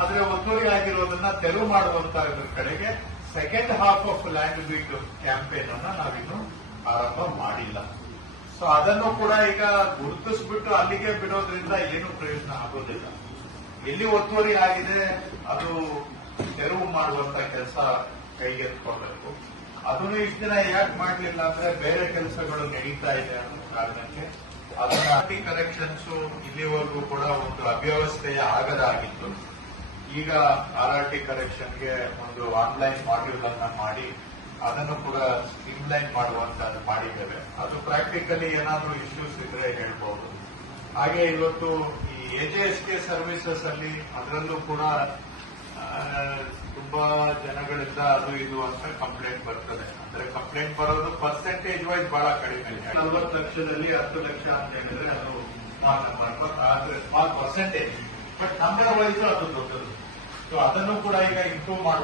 ಆದ್ರೆ ಒತ್ತುವರಿ ಆಗಿರೋದನ್ನ ತೆರವು ಮಾಡುವಂತ ಕಡೆಗೆ second half of land week campaign ಅನ್ನ ನಾವಿನ್ನು ಆರಂಭ ಮಾಡಿಲ್ಲ. ಸೊ ಅದನ್ನು ಕೂಡ ಈಗ ಗುರುತಿಸ್ಬಿಟ್ಟು ಅಲ್ಲಿಗೆ ಬಿಡೋದ್ರಿಂದ ಏನು ಪ್ರಯೋಜನ ಆಗೋದಿಲ್ಲ. ಎಲ್ಲಿ ಒತ್ತುವರಿ ಆಗಿದೆ ಅದು ತೆರವು ಮಾಡುವಂತ ಕೆಲಸ ಕೈಗೆತ್ಕೊಳ್ಬೇಕು. ಅದನ್ನು ಇಷ್ಟು ದಿನ ಯಾಕೆ ಮಾಡಲಿಲ್ಲ ಅಂದ್ರೆ ಬೇರೆ ಕೆಲಸಗಳು ನಡೀತಾ ಇದೆ ಅನ್ನೋ ಕಾರಣಕ್ಕೆ ಅದನ್ನ ಕರೆಕ್ಷನ್ಸ್ ಇಲ್ಲಿವರೆಗೂ ಕೂಡ ಒಂದು ಅವ್ಯವಸ್ಥೆಯ ಆಗದಾಗಿತ್ತು. ಈಗ RRT ಕರೆಕ್ಷನ್ಗೆ ಒಂದು ಆನ್ಲೈನ್ ಮಾಡ್ಯೂಲ್ ಅನ್ನ ಮಾಡಿ ಅದನ್ನು ಕೂಡ ಸ್ಟ್ರೀಮ್ಲೈನ್ ಮಾಡುವಂತದ್ದು ಮಾಡಿದ್ದೇವೆ. ಅದು ಪ್ರಾಕ್ಟಿಕಲಿ ಏನಾದರೂ ಇಶ್ಯೂಸ್ ಇದ್ರೆ ಹೇಳ್ಬಹುದು. ಹಾಗೆ ಇವತ್ತು ಈ AJSK ಸರ್ವಿಸಸ್ ಅಲ್ಲಿ ಅದರಲ್ಲೂ ಕೂಡ ತುಂಬಾ ಜನಗಳಿಂದ ಅದು ಇದು ಅಂತ ಕಂಪ್ಲೇಂಟ್ ಬರ್ತದೆ. ಅಂದ್ರೆ ಕಂಪ್ಲೇಂಟ್ ಬರೋದು ಪರ್ಸೆಂಟೇಜ್ ವೈಸ್ ಬಹಳ ಕಡಿಮೆ. 40 ಲಕ್ಷದಲ್ಲಿ 10 ಲಕ್ಷ ಅಂತ ಹೇಳಿದ್ರೆ ಅದು ಸ್ಮಾಲ್ ನಂಬರ್, ಆದ್ರೆ small percentage, but number wise ಅದು ದೊಡ್ಡದು. ಸೊ ಅದನ್ನು ಕೂಡ ಈಗ ಇಂಪ್ರೂವ್ ಮಾಡುವ